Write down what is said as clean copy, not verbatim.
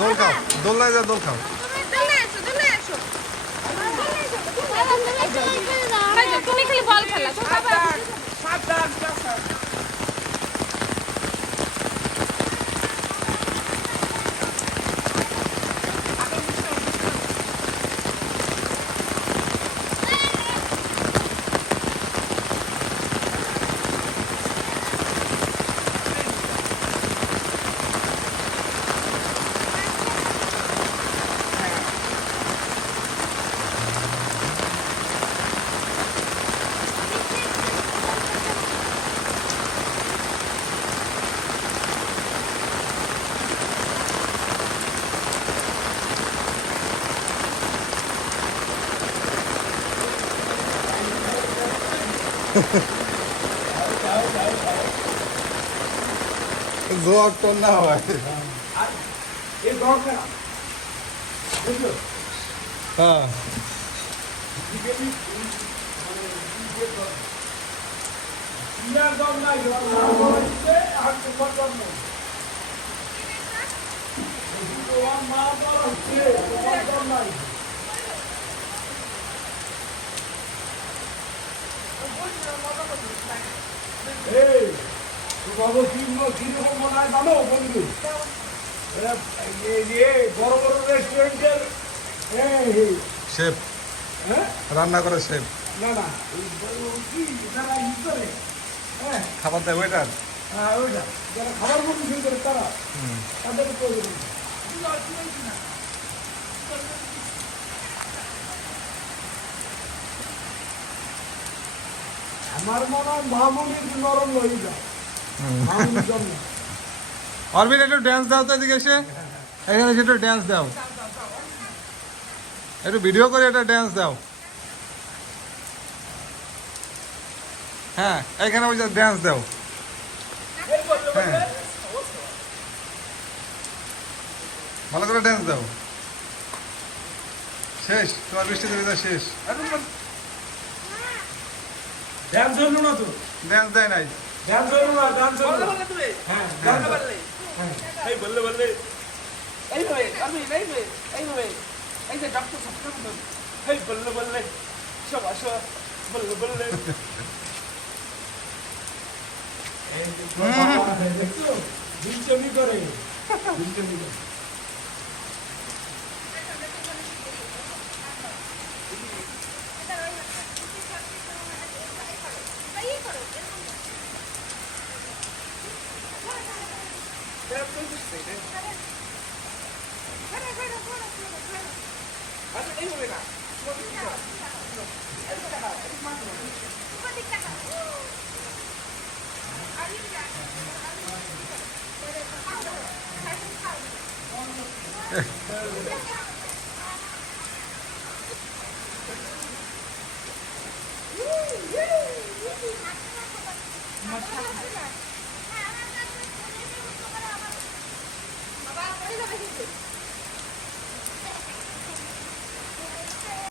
দোল খাও, দোলনায় যা দোল খাও। তুমি খালি বল খেলা জোয়ার টোন না হয়। হ্যাঁ বাবু কিরকম মনে হয় জানো বন্ধু? বড় বড় রেস্টুরেন্টের শেফ, রান্না করে শেফ, না না কি যারা ই করে খাবার দেয় ওয়েটার। হ্যাঁ ওইটা যারা খাবার পরিবেশন করে তারা তাদের প্রয়োজন। আমার মনে হয় মামুনির নরম হয়ে যায়। মামুনির জন্য অরবিন একটু ড্যান্স দাও তো এদিকে এসে, এখানে এসে একটু ড্যান্স দাও, একটু ভিডিও করে একটা ড্যান্স দাও। হ্যাঁ এখানে ওই ড্যান্স দাও। হ্যাঁ ভালো করে ড্যান্স দাও। শেষ, তোমার বৃষ্টি দেবে শেষ। ড্যান্স হলো না তো, ড্যান্স দেয় নাই। ড্যান্স হলো না, ডান্স হলো না। হ্যাঁ গান বললে এই বললে বললে এইভাবে আমি এইভাবে এইভাবে এই যে ডক্টর সবসময় বলতো এই বললে বললে সব আসো বললে বললে এই দেখো দিলচমি করে, দিলচমি করে। আচ্ছা এইভাবে না Mashallah.